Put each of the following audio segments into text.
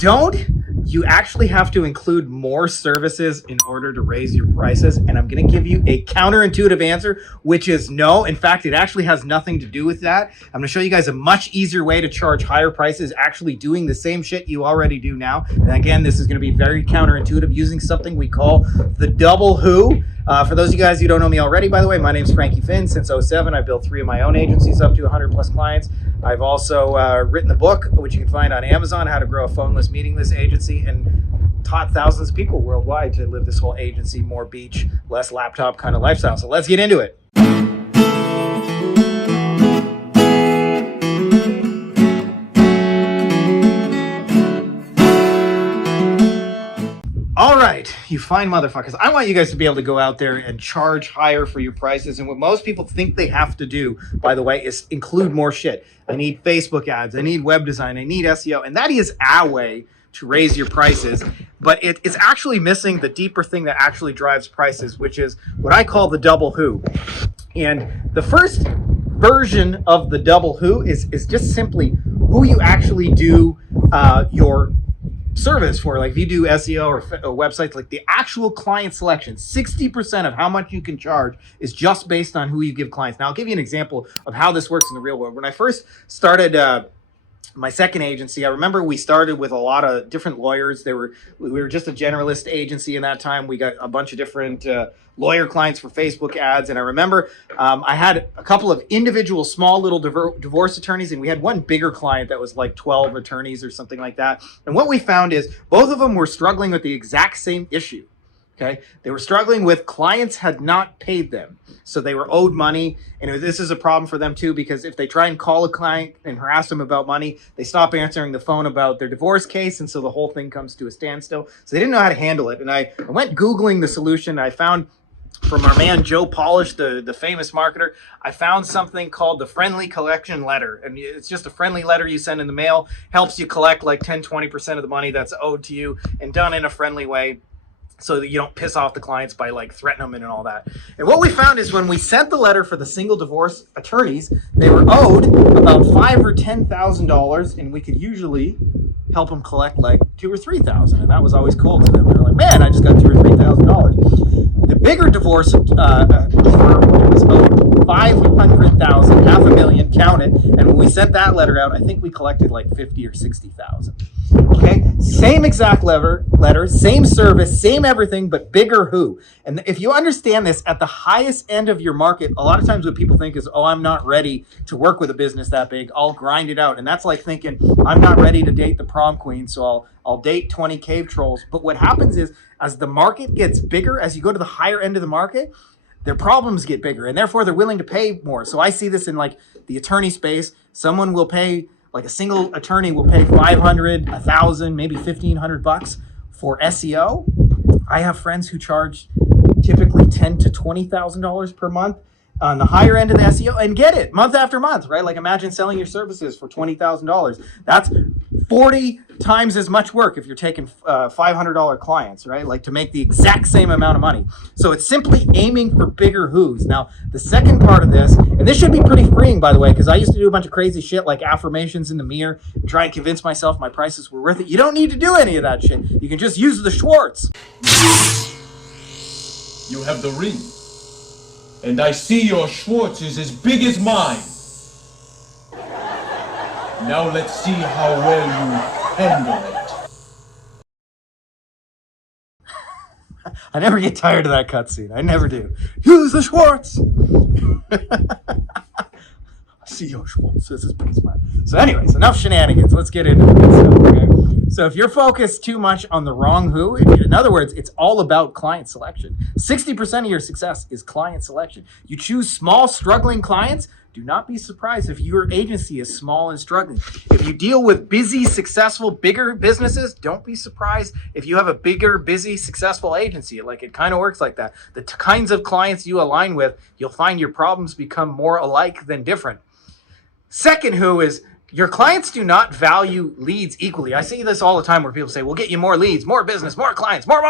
don't you actually have to include more services in order to raise your prices? And I'm going to give you a counterintuitive answer, which is no. In fact, it actually has nothing to do with that. I'm going to show you guys a much easier way to charge higher prices, actually doing the same shit you already do now. And again, this is going to be very counterintuitive, using something we call the double who. For those of you guys who don't know me already, by the way, my name's Frankie Finn. Since 2007, I built 3 of my own agencies up to 100 plus clients. I've also written the book, which you can find on Amazon, How to Grow a Phoneless, Meetingless Agency, and taught thousands of people worldwide to live this whole agency, more beach, less laptop kind of lifestyle. So let's get into it. All right, you fine motherfuckers. I want you guys to be able to go out there and charge higher for your prices. And what most people think they have to do, by the way, is include more shit. I need Facebook ads. I need web design. I need SEO. And that is our way to raise your prices. But it's actually missing the deeper thing that actually drives prices, which is what I call the double who. And the first version of the double who is just simply who you actually do your service for. Like if you do SEO or websites, like the actual client selection, 60% of how much you can charge is just based on who you give clients. Now I'll give you an example of how this works in the real world. When I first started my second agency, I remember we started with a lot of different lawyers. We were just a generalist agency in that time. We got a bunch of different lawyer clients for Facebook ads. And I remember I had a couple of individual small little divorce attorneys, and we had one bigger client that was like 12 attorneys or something like that. And what we found is both of them were struggling with the exact same issue. Okay, they were struggling with clients had not paid them. So they were owed money. And this is a problem for them too, because if they try and call a client and harass them about money, they stop answering the phone about their divorce case. And so the whole thing comes to a standstill. So they didn't know how to handle it. And I went Googling the solution. I found from our man Joe Polish, the famous marketer, I found something called the Friendly Collection Letter. And it's just a friendly letter you send in the mail, helps you collect like 10-20% of the money that's owed to you, and done in a friendly way, so that you don't piss off the clients by like threatening them and all that. And what we found is when we sent the letter for the single divorce attorneys, they were owed about $5,000 or $10,000, and we could usually help them collect like $2,000 or $3,000, and that was always cool to them. They're like, man, I just got $2,000 or $3,000. The bigger divorce firm was owed $500,000, $500,000, count it. And when we sent that letter out, I think we collected like $50,000 or $60,000. Okay, same exact letter, same service, same everything, but bigger who. And if you understand this at the highest end of your market, a lot of times what people think is, oh, I'm not ready to work with a business that big. I'll grind it out. And that's like thinking, I'm not ready to date the prom queen, so I'll date 20 cave trolls. But what happens is, as the market gets bigger, as you go to the higher end of the market, their problems get bigger, and therefore they're willing to pay more. So I see this in like the attorney space. Someone will pay, like a single attorney will pay $500, $1,000, maybe $1,500 for SEO. I have friends who charge typically $10,000 to $20,000 per month on the higher end of the SEO, and get it month after month, right? Like imagine selling your services for $20,000. That's 40 times as much work if you're taking $500 clients, right? Like to make the exact same amount of money. So it's simply aiming for bigger who's. Now, the second part of this, and this should be pretty freeing, by the way, because I used to do a bunch of crazy shit like affirmations in the mirror, try and convince myself my prices were worth it. You don't need to do any of that shit. You can just use the Schwartz. You have the ring. And I see your Schwartz is as big as mine. Now let's see how well you handle it. I never get tired of that cutscene. I never do. Use the Schwartz. I see your Schwartz is as big as mine. So anyways, enough shenanigans. Let's get into the good stuff, okay? So if you're focused too much on the wrong who, in other words, it's all about client selection. 60% of your success is client selection. You choose small, struggling clients. Do not be surprised if your agency is small and struggling. If you deal with busy, successful, bigger businesses, don't be surprised if you have a bigger, busy, successful agency. Like it kind of works like that. The kinds of clients you align with, you'll find your problems become more alike than different. Second who is, your clients do not value leads equally. I see this all the time where people say, we'll get you more leads, more business, more clients, more.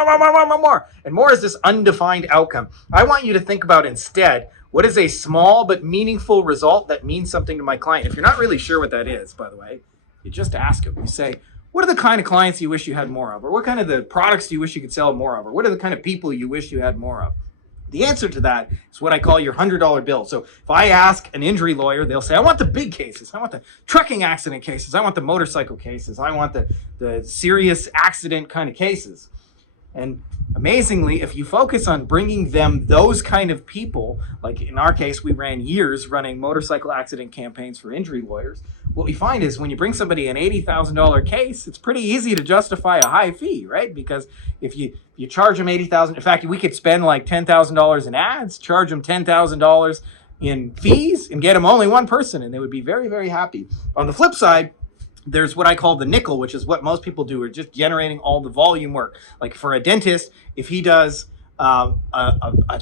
And more is this undefined outcome. I want you to think about instead, what is a small but meaningful result that means something to my client? If you're not really sure what that is, by the way, you just ask them. You say, what are the kind of clients you wish you had more of? Or what kind of the products do you wish you could sell more of? Or what are the kind of people you wish you had more of? The answer to that is what I call your $100 bill. So if I ask an injury lawyer, they'll say, I want the big cases. I want the trucking accident cases. I want the motorcycle cases. I want the serious accident kind of cases. And amazingly, if you focus on bringing them those kind of people, like in our case, we ran years running motorcycle accident campaigns for injury lawyers. What we find is when you bring somebody an $80,000 case, it's pretty easy to justify a high fee, right? Because if you charge them $80,000, in fact, we could spend like $10,000 in ads, charge them $10,000 in fees, and get them only one person, and they would be very, very happy. On the flip side, there's what I call the nickel, which is what most people do, are just generating all the volume work. Like for a dentist, if he does a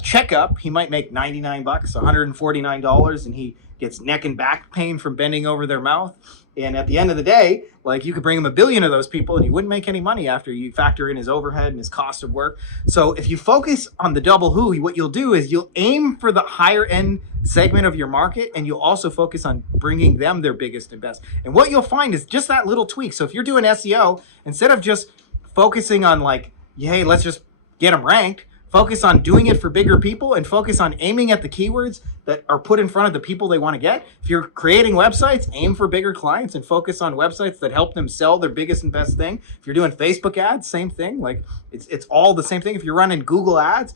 checkup, he might make $99, $149, and he gets neck and back pain from bending over their mouth. And at the end of the day, like you could bring him a billion of those people and he wouldn't make any money after you factor in his overhead and his cost of work. So if you focus on the double who, what you'll do is you'll aim for the higher end segment of your market, and you'll also focus on bringing them their biggest and best. And what you'll find is just that little tweak. So if you're doing SEO, instead of just focusing on like, hey, let's just get them ranked, focus on doing it for bigger people and focus on aiming at the keywords that are put in front of the people they want to get. If you're creating websites, aim for bigger clients and focus on websites that help them sell their biggest and best thing. If you're doing Facebook ads, same thing. Like it's all the same thing. If you're running Google ads,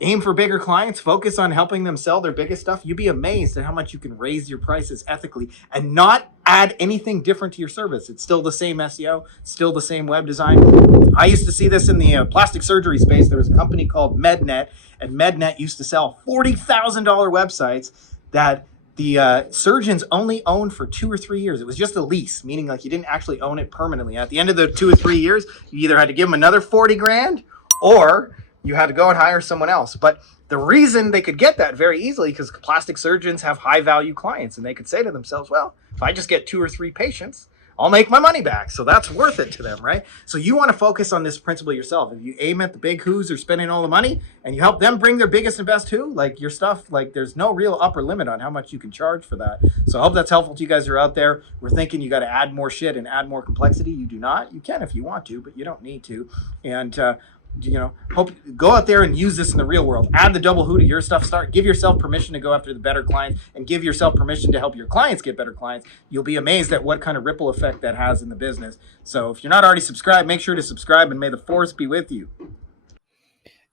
aim for bigger clients, focus on helping them sell their biggest stuff. You'd be amazed at how much you can raise your prices ethically and not add anything different to your service. It's still the same SEO, still the same web design. I used to see this in the plastic surgery space. There was a company called MedNet, and MedNet used to sell $40,000 websites that the surgeons only owned for 2 or 3 years. It was just a lease, meaning like you didn't actually own it permanently. At the end of the 2 or 3 years, you either had to give them another 40 grand or you had to go and hire someone else. But the reason they could get that very easily, because plastic surgeons have high value clients, and they could say to themselves, well, if I just get 2 or 3 patients, I'll make my money back. So that's worth it to them, right? So you want to focus on this principle yourself. If you aim at the big who's are spending all the money and you help them bring their biggest and best who, like your stuff, like there's no real upper limit on how much you can charge for that. So I hope that's helpful to you guys who are out there. We're thinking you got to add more shit and add more complexity. You do not. You can if you want to, but you don't need to. And hope go out there and use this in the real world. Add the double who to your stuff. Give yourself permission to go after the better clients and give yourself permission to help your clients get better clients. You'll be amazed at what kind of ripple effect that has in the business. So if you're not already subscribed, make sure to subscribe, and may the force be with you.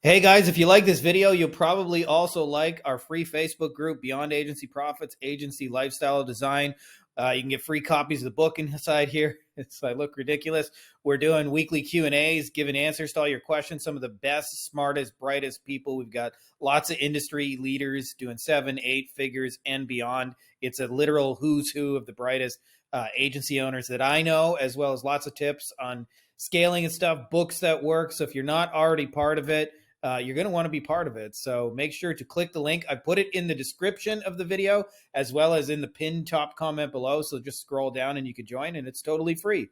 Hey guys, if you like this video, you'll probably also like our free Facebook group, Beyond Agency Profits, Agency Lifestyle Design. You can get free copies of the book inside here. I look ridiculous. We're doing weekly Q&As, giving answers to all your questions. Some of the best, smartest, brightest people. We've got lots of industry leaders doing 7, 8 figures and beyond. It's a literal who's who of the brightest agency owners that I know, as well as lots of tips on scaling and stuff, books that work. So if you're not already part of it, you're going to want to be part of it. So make sure to click the link. I put it in the description of the video as well as in the pinned top comment below. So just scroll down and you can join, and it's totally free.